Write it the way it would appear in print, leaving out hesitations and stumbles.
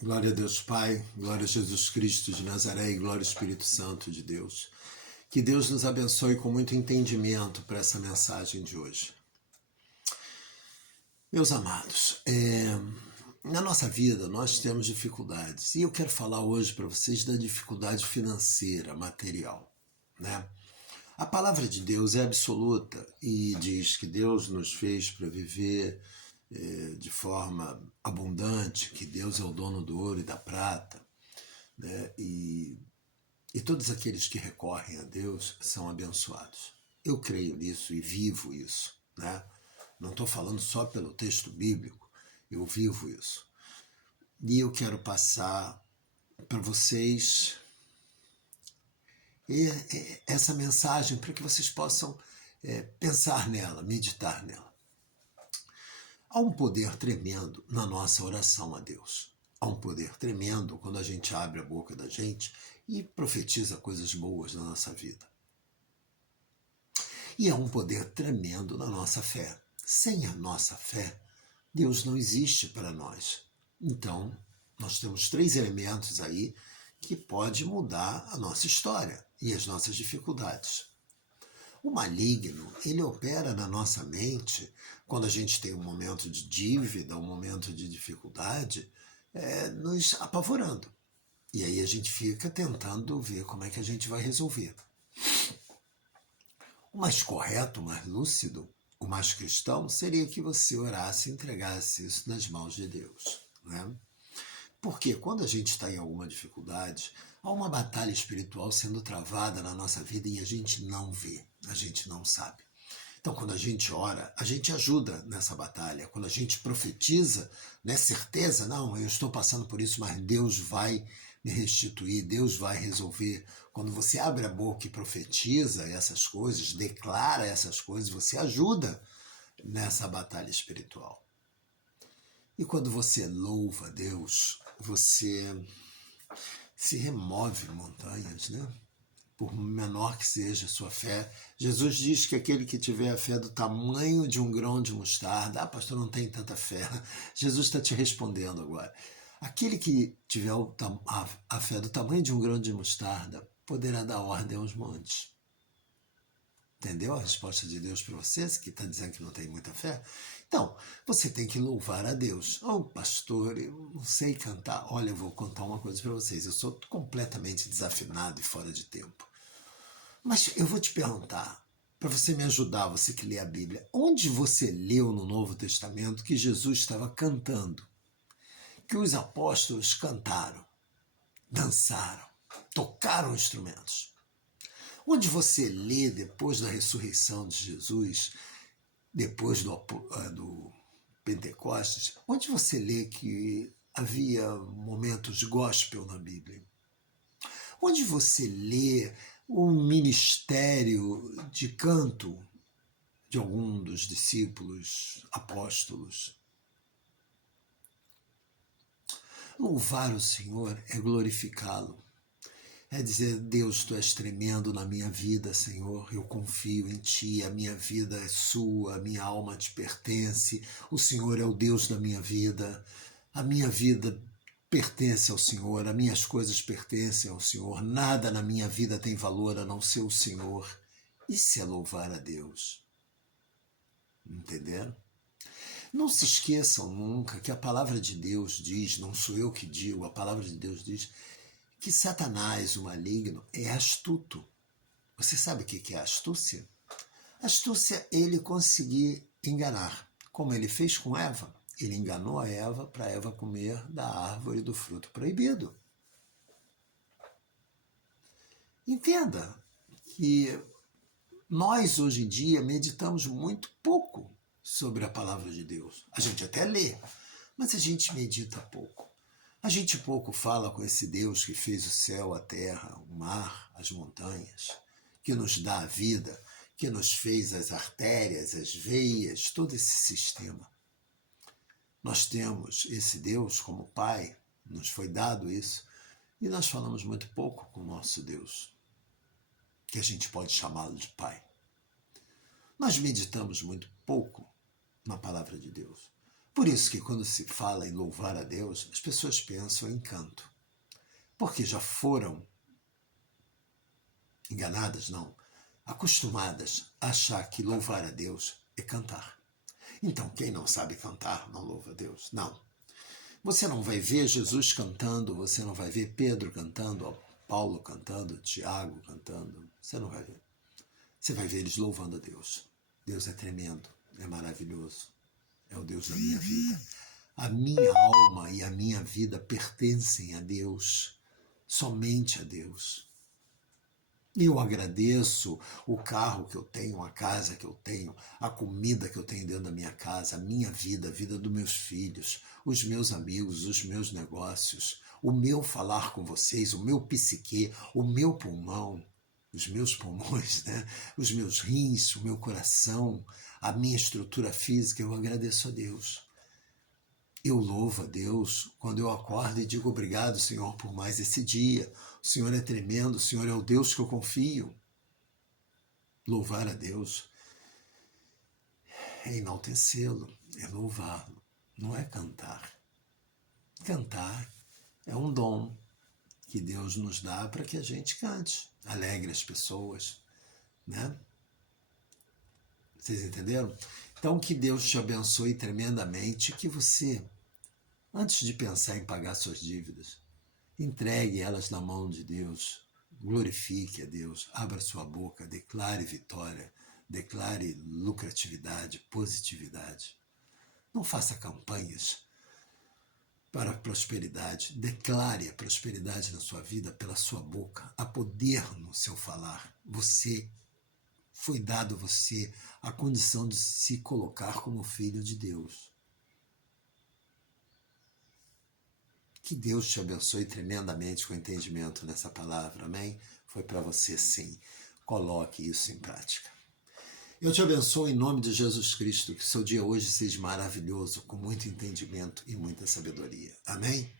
Glória a Deus Pai, glória a Jesus Cristo de Nazaré e glória ao Espírito Santo de Deus. Que Deus nos abençoe com muito entendimento para essa mensagem de hoje. Meus amados, na nossa vida nós temos dificuldades e eu quero falar hoje para vocês da dificuldade financeira, material, né? A palavra de Deus é absoluta e diz que Deus nos fez para viver de forma abundante, que Deus é o dono do ouro e da prata, né? E todos aqueles que recorrem a Deus são abençoados. Eu creio nisso e vivo isso, né? Não estou falando só pelo texto bíblico, eu vivo isso. E eu quero passar para vocês essa mensagem para que vocês possam pensar nela, meditar nela. Há um poder tremendo na nossa oração a Deus. Há um poder tremendo quando a gente abre a boca da gente e profetiza coisas boas na nossa vida. E há um poder tremendo na nossa fé. Sem a nossa fé, Deus não existe para nós. Então, nós temos 3 elementos aí que pode mudar a nossa história e as nossas dificuldades. O maligno, ele opera na nossa mente quando a gente tem um momento de dívida, um momento de dificuldade, nos apavorando. E aí a gente fica tentando ver como é que a gente vai resolver. O mais correto, o mais lúcido, o mais cristão seria que você orasse e entregasse isso nas mãos de Deus, né? Porque quando a gente está em alguma dificuldade, há uma batalha espiritual sendo travada na nossa vida e a gente não vê, a gente não sabe. Então, quando a gente ora, a gente ajuda nessa batalha. Quando a gente profetiza, né, certeza, não, eu estou passando por isso, mas Deus vai me restituir, Deus vai resolver. Quando você abre a boca e profetiza essas coisas, declara essas coisas, você ajuda nessa batalha espiritual. E quando você louva a Deus, você se remove montanhas, né? Por menor que seja a sua fé. Jesus diz que aquele que tiver a fé do tamanho de um grão de mostarda, pastor, não tem tanta fé. Jesus está te respondendo agora. Aquele que tiver a fé do tamanho de um grão de mostarda poderá dar ordem aos montes. Entendeu a resposta de Deus para vocês, que está dizendo que não tem muita fé? Então, você tem que louvar a Deus. Pastor, eu não sei cantar. Olha, eu vou contar uma coisa para vocês. Eu sou completamente desafinado e fora de tempo. Mas eu vou te perguntar, para você me ajudar, você que lê a Bíblia, onde você leu no Novo Testamento que Jesus estava cantando? Que os apóstolos cantaram, dançaram, tocaram instrumentos? Onde você lê depois da ressurreição de Jesus, depois do Pentecostes, onde você lê que havia momentos gospel na Bíblia? Onde você lê um ministério de canto de algum dos discípulos, apóstolos? Louvar o Senhor é glorificá-lo. É dizer, Deus, tu és tremendo na minha vida, Senhor, eu confio em ti, a minha vida é sua, a minha alma te pertence, o Senhor é o Deus da minha vida, a minha vida pertence ao Senhor, as minhas coisas pertencem ao Senhor, nada na minha vida tem valor a não ser o Senhor. Isso é louvar a Deus. Entenderam? Não se esqueçam nunca que a palavra de Deus diz, não sou eu que digo, a palavra de Deus diz que Satanás, o maligno, é astuto. Você sabe o que é astúcia? Astúcia é ele conseguir enganar, como ele fez com Eva. Ele enganou a Eva para Eva comer da árvore do fruto proibido. Entenda que nós, hoje em dia, meditamos muito pouco sobre a palavra de Deus. A gente até lê, mas a gente medita pouco. A gente pouco fala com esse Deus que fez o céu, a terra, o mar, as montanhas, que nos dá a vida, que nos fez as artérias, as veias, todo esse sistema. Nós temos esse Deus como Pai, nos foi dado isso, e nós falamos muito pouco com o nosso Deus, que a gente pode chamá-lo de Pai. Nós meditamos muito pouco na palavra de Deus. Por isso que quando se fala em louvar a Deus, as pessoas pensam em canto. Porque já foram enganadas, não, acostumadas a achar que louvar a Deus é cantar. Então, quem não sabe cantar não louva a Deus. Não. Você não vai ver Jesus cantando, você não vai ver Pedro cantando, Paulo cantando, Tiago cantando. Você não vai ver. Você vai ver eles louvando a Deus. Deus é tremendo, é maravilhoso, é o Deus da minha vida. A minha alma e a minha vida pertencem a Deus, somente a Deus. E eu agradeço o carro que eu tenho, a casa que eu tenho, a comida que eu tenho dentro da minha casa, a minha vida, a vida dos meus filhos, os meus amigos, os meus negócios, o meu falar com vocês, o meu psique, o meu pulmão, os meus pulmões, né? Os meus rins, o meu coração, a minha estrutura física, eu agradeço a Deus. Eu louvo a Deus quando eu acordo e digo obrigado, Senhor, por mais esse dia. O Senhor é tremendo, o Senhor é o Deus que eu confio. Louvar a Deus é enaltecê-lo, é louvá-lo, não é cantar. Cantar é um dom que Deus nos dá para que a gente cante, alegre as pessoas, né? Vocês entenderam? Então, que Deus te abençoe tremendamente, que você, antes de pensar em pagar suas dívidas, entregue elas na mão de Deus, glorifique a Deus, abra sua boca, declare vitória, declare lucratividade, positividade. Não faça campanhas para a prosperidade, declare a prosperidade na sua vida pela sua boca, há poder no seu falar. Foi dado a você a condição de se colocar como filho de Deus. Que Deus te abençoe tremendamente com entendimento nessa palavra, amém? Foi para você sim. Coloque isso em prática. Eu te abençoo em nome de Jesus Cristo, que seu dia hoje seja maravilhoso, com muito entendimento e muita sabedoria. Amém?